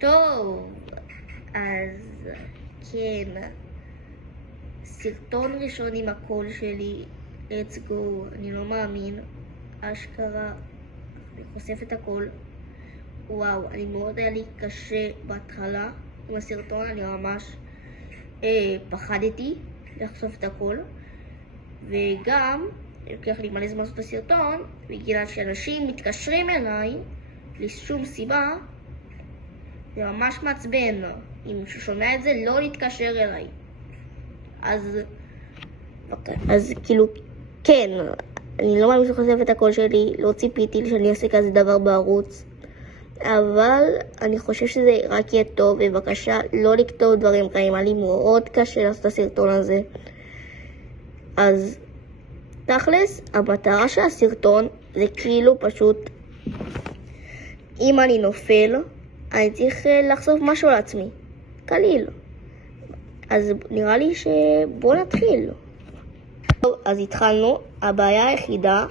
טוב, אז כן, סרטון ראשון עם הקול שלי, let's go, אני לא מאמין, אשכרה, אני חושף את הקול, וואו, אני מאוד היה לי קשה בהתחלה עם הסרטון, אני ממש פחדתי לחשוף את הקול, וגם, לוקח לי מלא זמן לעשות את הסרטון, בגלל שאנשים מתקשרים אליי, בלי שום סיבה, זה ממש מעצבן, אם מישהו שומע את זה, לא להתקשר אליי. אז כאילו, כן, אני לא מאמין שחושף את הקול שלי, לא ציפיתי שאני אעשה כזה דבר בערוץ, אבל אני חושב שזה רק יהיה טוב, ובבקשה לא לכתוב דברים רעים, היה לי מאוד קשה לעשות את הסרטון הזה. אז תכלס, המטרה של הסרטון זה כאילו פשוט, אם אני נופל, אני צריך לחשוף משהו לעצמי, קליל. אז נראה לי שבוא נתחיל. טוב, אז התחלנו. הבעיה היחידה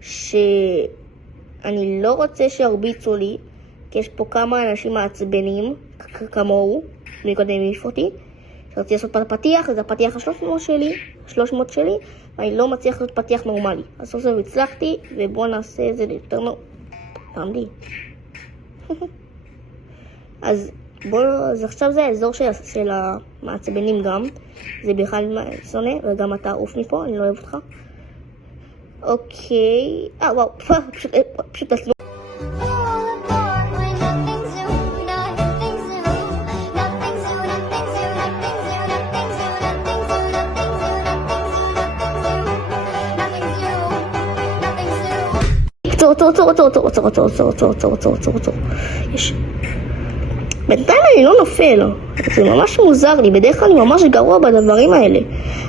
שאני לא רוצה שירביצו לי, כי יש פה כמה אנשים מעצבנים כמוהו, מקודם העיף אותי. שרציתי לעשות פתיח, זה הפתיח ה-300 שלי, ואני לא מצליח לעשות פתיח נורמלי. אז סוף סוף הצלחתי, ובואו נעשה את זה יותר תעמדי. אז עכשיו זה האזור של המעצבנים גם. זה בכלל שונא, וגם אתה עוף מפה, אני לא אוהב אותך. אוקיי, וואו, פשוט תתנו. עצור. יש... בינתיים אני לא נופל, זה ממש מוזר לי, בדרך כלל אני ממש גרוע בדברים האלה.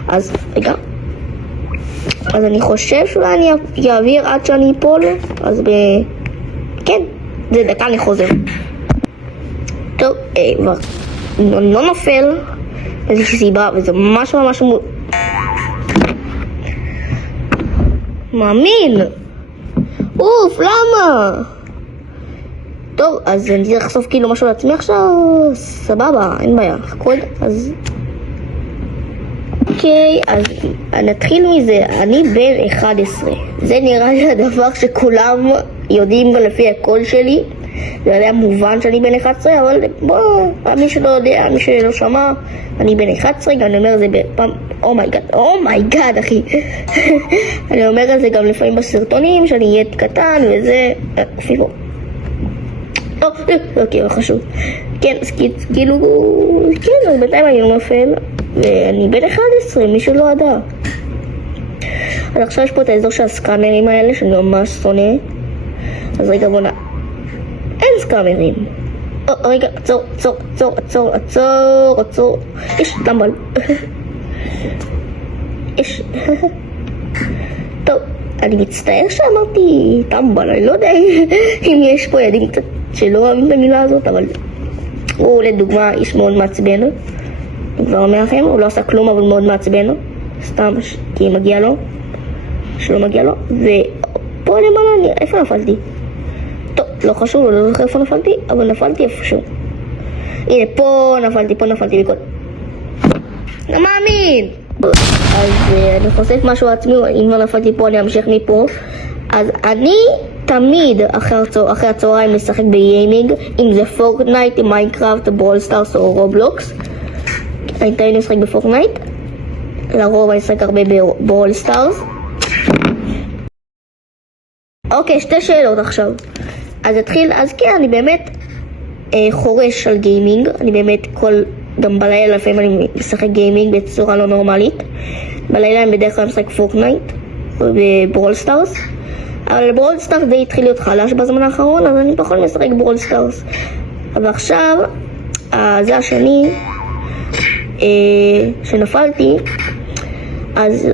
אז רגע, אז אני חושב שאולי אני אעביר עד שאני אפול, אז כן, זה דקה אני חוזר. טוב, לא נופל, איזושהי סיבה, וזה ממש מאמין. אוף, למה? טוב, אז אני צריך לחשוף כאילו משהו לעצמי עכשיו, סבבה, אין בעיה, אז... אוקיי, אז נתחיל מזה, אני בן 11, זה נראה לי הדבר שכולם יודעים לפי הקול שלי, זה היה מובן שאני בן 11, אבל בוא, מי שלא יודע, מי שלא שמע, אני בן 11, גם אני אומר את זה בפעם, אומייגאד אחי, אני אומר את זה גם לפעמים בסרטונים, שאני אהיה קטן וזה, אפילו. אוקיי, לא חשוב. כן, אז כאילו, כן, אז בינתיים אני לא נופל, ואני בן 11, מישהו לא ידע. אז עכשיו יש פה את האזור של הסקאמרים האלה, שאני ממש שונא. אז רגע, בוא אין סקאמרים. רגע, עצור. יש טמבל. טוב, אני מצטער שאמרתי טמבל, אני לא יודע אם יש פה ילדים קצת שלא אוהבים את המילה הזאת, אבל הוא לדוגמה איש מאוד מעצבן, אני כבר אומר לכם, הוא לא עשה כלום אבל מאוד מעצבן, סתם כי מגיע לו, שלא מגיע לו, ופה למעלה, איפה נפלתי? טוב, לא חשוב, לא זוכר איפה נפלתי, אבל נפלתי איפשהו. הנה, פה נפלתי בכל. לא מאמין! אז אני חושף משהו לעצמי, אם לא נפלתי פה אני אמשיך מפה. אז אני תמיד אחרי הצהריים משחק בגיימינג, אם זה פורטנייט, מיינקראפט, ברול סטארס או רובלוקס. אני תמיד משחק בפורטנייט, לרוב אני משחק הרבה ברול סטארס. אוקיי, שתי שאלות עכשיו. אז אתחיל, אז כן, אני באמת חורש על גיימינג, אני באמת גם בלילה לפעמים אני משחק גיימינג בצורה לא נורמלית. בלילה אני בדרך כלל משחק פורטנייט וברול סטארס, אבל ברול סטארס די התחיל להיות חלש בזמן האחרון, אז אני פחות משחק ברול סטארס. אבל עכשיו, זה השני שנפלתי, אז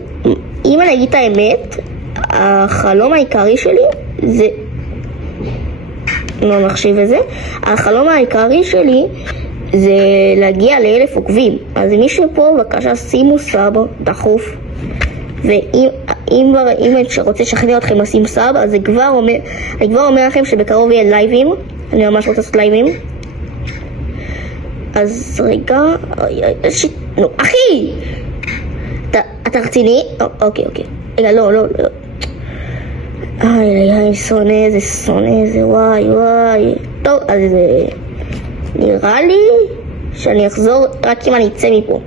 אם אני אגיד את האמת, החלום העיקרי שלי זה, לא נחשיב את זה, החלום העיקרי שלי זה להגיע ל1,000 עוקבים. אז מי שפה בבקשה שימו סאב דחוף, ואם אני רוצה לשכנע אתכם לשים סאב, אז אני כבר אומר לכם שבקרוב יהיה לייבים, אני ממש רוצה לעשות לייבים, אז רגע, נו, אחי! אתה רציני? אוקיי. רגע, לא. איי, שונא זה, וואי. טוב, אז נראה לי שאני אחזור רק אם אני אצא מפה.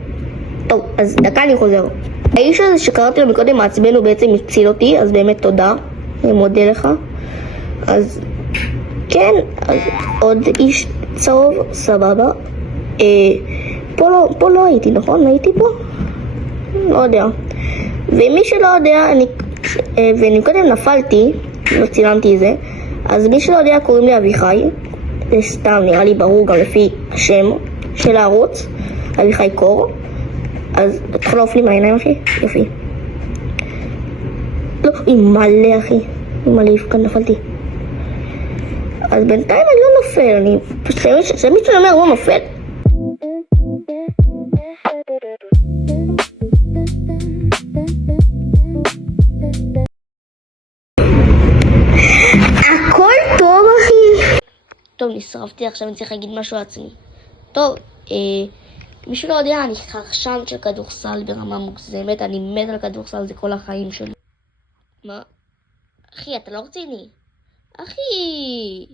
טוב, אז דקה אני חוזר. האיש הזה שקראתי לו מקודם מעצבן, הוא בעצם הציל אותי, אז באמת תודה, אני מודה לך. אז כן, אז עוד איש צהוב, סבבה. פה לא הייתי, נכון? הייתי פה? לא יודע. ומי שלא יודע, ואני קודם נפלתי, לא צילמתי את זה, אז מי שלא יודע קוראים לי אביחי, זה סתם נראה לי ברור גם לפי השם של הערוץ, אביחי קור. אז תתחיל לעוף לי מהעיניים אחי, יופי. לא, היא מלא אחי, היא מלא, כאן נפלתי. אז בינתיים אני לא נופל, אני פשוט שמישהו אומר הוא נופל. הכל טוב אחי. טוב, נשרפתי, עכשיו אני צריך להגיד משהו לעצמי. טוב, מישהו לא יודע, אני חרשן של כדורסל ברמה מוגזמת, אני מת על כדורסל, זה כל החיים שלי. מה? אחי, אתה לא רציני? אחי!